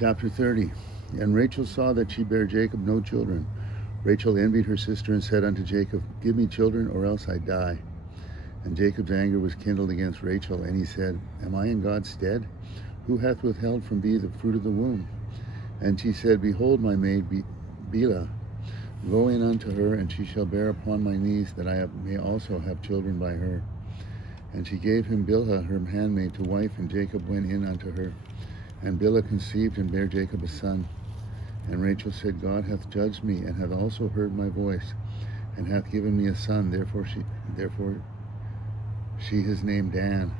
Chapter 30. And Rachel saw that she bare Jacob no children. Rachel envied her sister and said unto Jacob, Give me children, or else I die. And Jacob's anger was kindled against Rachel, and he said, Am I in God's stead? Who hath withheld from thee the fruit of the womb? And she said, Behold, my maid Bilhah, go in unto her, and she shall bear upon my knees, that I may also have children by her. And she gave him Bilhah, her handmaid, to wife, and Jacob went in unto her. And Bilhah conceived and bare Jacob a son. And Rachel said, God hath judged me, and hath also heard my voice, and hath given me a son. Therefore she his name Dan.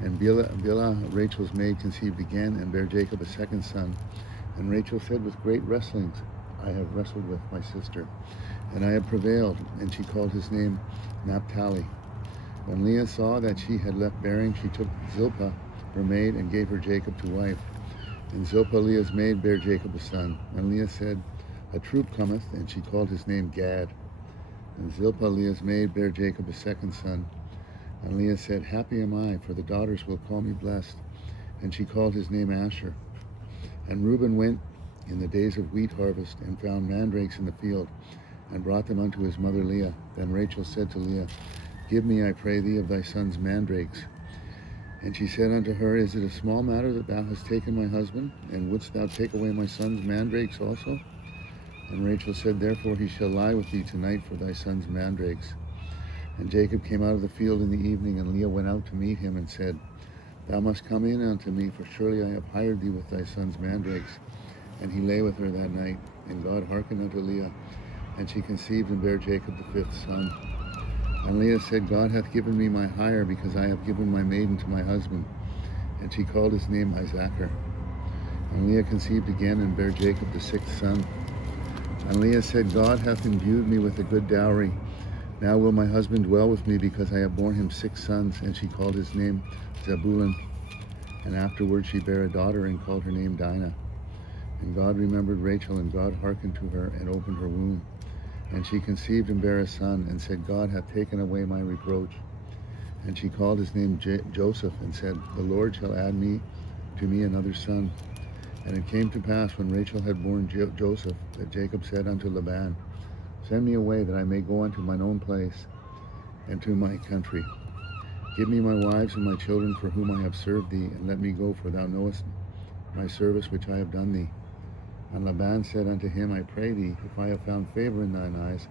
And Bilhah, Rachel's maid, conceived again, and bare Jacob a second son. And Rachel said, With great wrestlings I have wrestled with my sister, and I have prevailed. And she called his name Naphtali. When Leah saw that she had left bearing, she took Zilpah, her maid, and gave her Jacob to wife. And Zilpah, Leah's maid, bare Jacob a son. And Leah said, A troop cometh, and she called his name Gad. And Zilpah, Leah's maid, bare Jacob a second son. And Leah said, Happy am I, for the daughters will call me blessed. And she called his name Asher. And Reuben went in the days of wheat harvest, and found mandrakes in the field, and brought them unto his mother Leah. Then Rachel said to Leah, Give me, I pray thee, of thy son's mandrakes. And she said unto her, Is it a small matter that thou hast taken my husband? And wouldst thou take away my son's mandrakes also? And Rachel said, Therefore he shall lie with thee tonight for thy son's mandrakes. And Jacob came out of the field in the evening, and Leah went out to meet him, and said, Thou must come in unto me, for surely I have hired thee with thy son's mandrakes. And he lay with her that night. And God hearkened unto Leah, and she conceived and bare Jacob the fifth son. And Leah said, God hath given me my hire, because I have given my maiden to my husband. And she called his name Issachar. And Leah conceived again, and bare Jacob the sixth son. And Leah said, God hath endued me with a good dowry. Now will my husband dwell with me, because I have borne him 6 sons. And she called his name Zebulun. And afterward she bare a daughter, and called her name Dinah. And God remembered Rachel, and God hearkened to her, and opened her womb. And she conceived and bare a son, and said, God hath taken away my reproach. And she called his name Joseph, and said, The Lord shall add to me another son. And it came to pass, when Rachel had borne Joseph, that Jacob said unto Laban, Send me away, that I may go unto mine own place, and to my country. Give me my wives and my children, for whom I have served thee, and let me go, for thou knowest my service which I have done thee. And Laban said unto him, I pray thee, if I have found favor in thine eyes,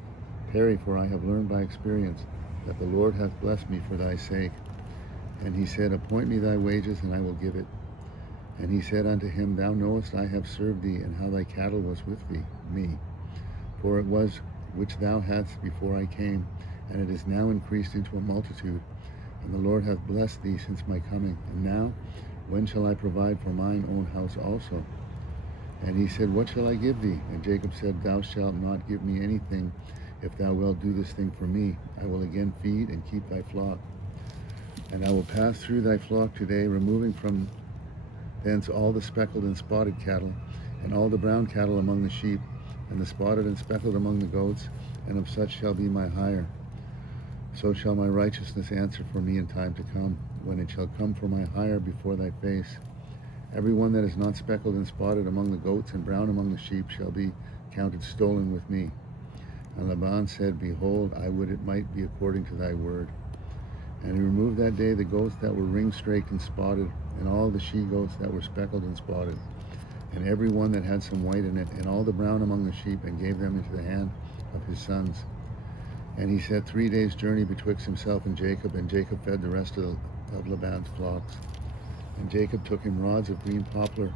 tarry, for I have learned by experience that the Lord hath blessed me for thy sake. And he said, Appoint me thy wages, and I will give it. And he said unto him, Thou knowest I have served thee, and how thy cattle was with me. For it was which thou hadst before I came, and it is now increased into a multitude. And the Lord hath blessed thee since my coming. And now, when shall I provide for mine own house also? And he said, What shall I give thee? And Jacob said, Thou shalt not give me anything, if thou wilt do this thing for me. I will again feed and keep thy flock. And I will pass through thy flock today, removing from thence all the speckled and spotted cattle, and all the brown cattle among the sheep, and the spotted and speckled among the goats, and of such shall be my hire. So shall my righteousness answer for me in time to come, when it shall come for my hire before thy face. Every one that is not speckled and spotted among the goats, and brown among the sheep, shall be counted stolen with me. And Laban said, Behold, I would it might be according to thy word. And he removed that day the goats that were ring-straked and spotted, and all the she-goats that were speckled and spotted, and every one that had some white in it, and all the brown among the sheep, and gave them into the hand of his sons. And he set 3 days' journey betwixt himself and Jacob fed the rest of Laban's flocks. And Jacob took him rods of green poplar,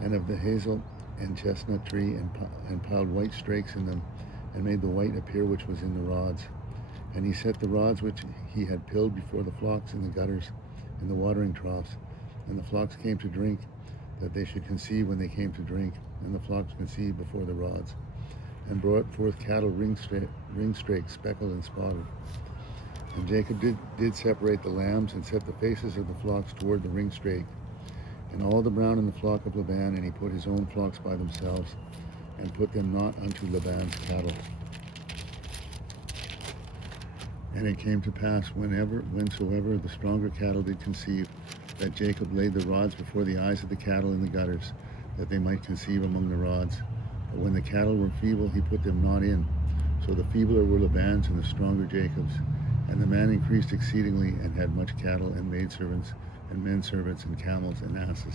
and of the hazel and chestnut tree, and piled white strakes in them, and made the white appear which was in the rods. And he set the rods which he had pilled before the flocks in the gutters, in the watering troughs. And the flocks came to drink, that they should conceive when they came to drink. And the flocks conceived before the rods, and brought forth cattle ring-straked, speckled, and spotted. And Jacob did separate the lambs, and set the faces of the flocks toward the ring-straked, and all the brown in the flock of Laban, and he put his own flocks by themselves, and put them not unto Laban's cattle. And it came to pass, whensoever the stronger cattle did conceive, that Jacob laid the rods before the eyes of the cattle in the gutters, that they might conceive among the rods. But when the cattle were feeble, he put them not in. So the feebler were Laban's and the stronger Jacob's. And the man increased exceedingly and had much cattle and maidservants and menservants and camels and asses.